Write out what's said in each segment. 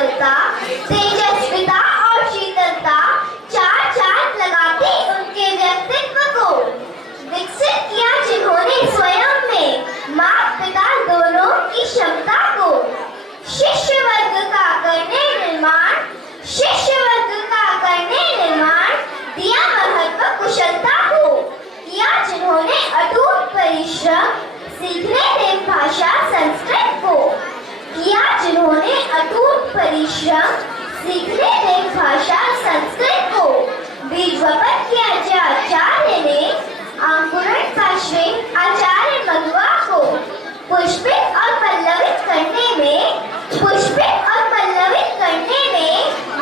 उज्ज्वलता, तेजस्विता और शीतलता चार चांद लगाते उनके व्यक्तित्व को विकसित किया, जिन्होंने स्वयं में माता पिता दोनों की क्षमता को शिष्य वर्ग का करने निर्माण दिया, महत्व कुशलता को किया, जिन्होंने अटूट परिश्रम सीखने देव भाषा संस्कृत को किया, जिन्होंने अटूट परिश्रम सीखने देव भाषा संस्कृत को बीजवपन किया, आचार्य ने अंकुरण का श्रेय आचार्य मधुआ को पुष्पित और पल्लवित करने में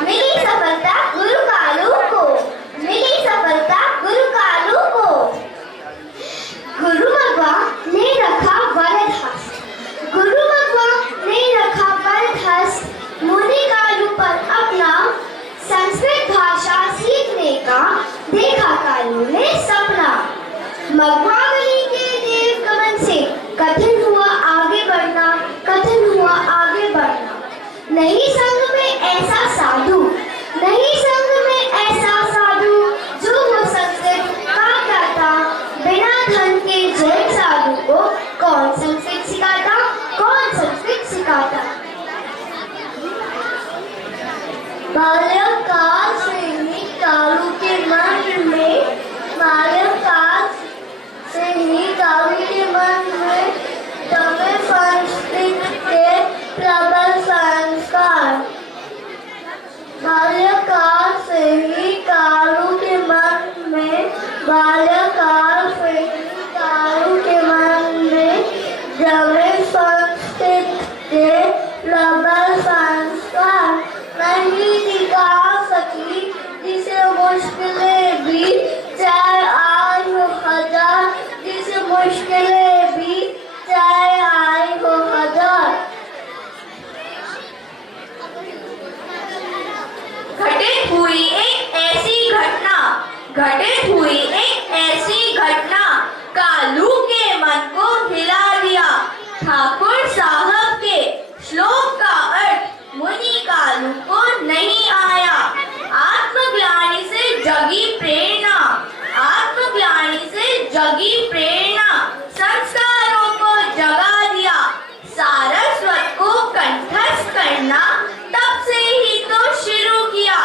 मिली सफलता गुरु कालू को गुरु मगवा ने रखा वरदहस्त मुनि कालू पर अपना संस्कृत भाषा सीखने का देखा कालू ने सपना। मगवावली के देव गमन से कठिन हुआ आगे बढ़ना, नहीं संग में ऐसा साधु, जो हो संस्कृत का कहता, बिना धन के जैन साधु को कौन संस्कृत सिखाता। बाल्यकाल से ही कालू के मन में जमे संस्कृत के प्रबल संस्कार। बाल्यकाल से ही कालू के मन में जमे संस्कृत के प्रबल संस्कार नहीं दिखा सकी, जिसे मुश्किलें भी चाहे आई हो हजार, घटित हुई एक ऐसी घटना कालू के मन को हिला दिया। ठाकुर साहब के श्लोक का अर्थ मुनि कालू को नहीं आया। आत्मज्ञानी से जगी प्रेरणा संस्कारों को जगा दिया। सारस्वत को कंठस्थ करना तब से ही तो शुरू किया।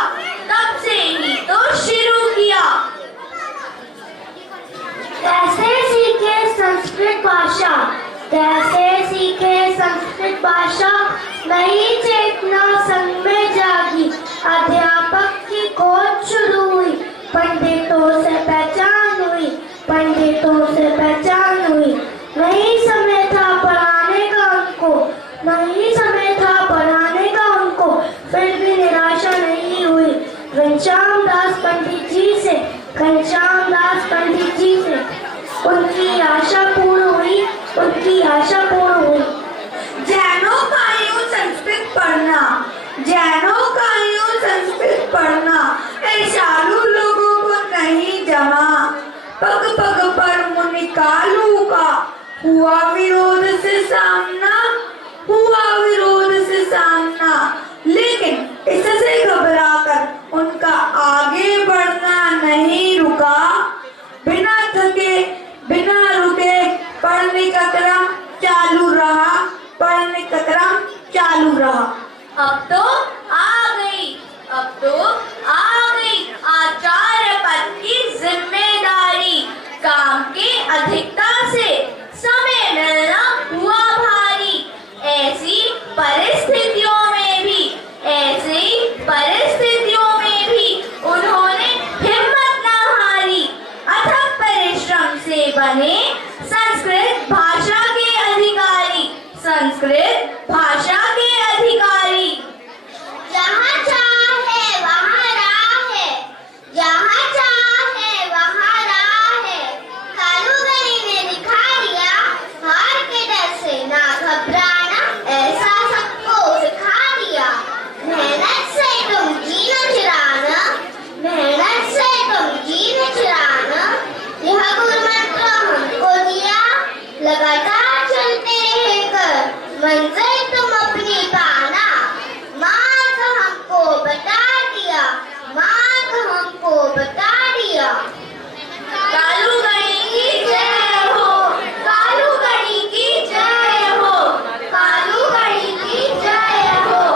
कैसे सीखे संस्कृत भाषा, नई चेतना संग में जागी। अध्यापक की खोज शुरू हुई, पंडितों से पहचान हुई। नहीं समय था पढ़ाने का उनको, फिर भी निराशा नहीं हुई। घनश्याम दास पंडित जी से उनकी आशा पूर्ण हुई। जैनों का यूं संस्कृत पढ़ना ऐशालू लोगों को नहीं जमा। पग पग पर मुनि कालू का हुआ विरोध से सामना, लेकिन इससे घबराकर उनका आगे बढ़ना नहीं रुका। बिना थके बिना रुके पढ़ने का क्रम चालू रहा। अब तो आ गई आचार्य पद की जिम्मेदारी। काम की अधिकता से समय मिलना हुआ भारी। ऐसी परिस्थितियों में भी उन्होंने हिम्मत न हारी। अथक परिश्रम से बने संस्कृत भाषा के अधिकारी।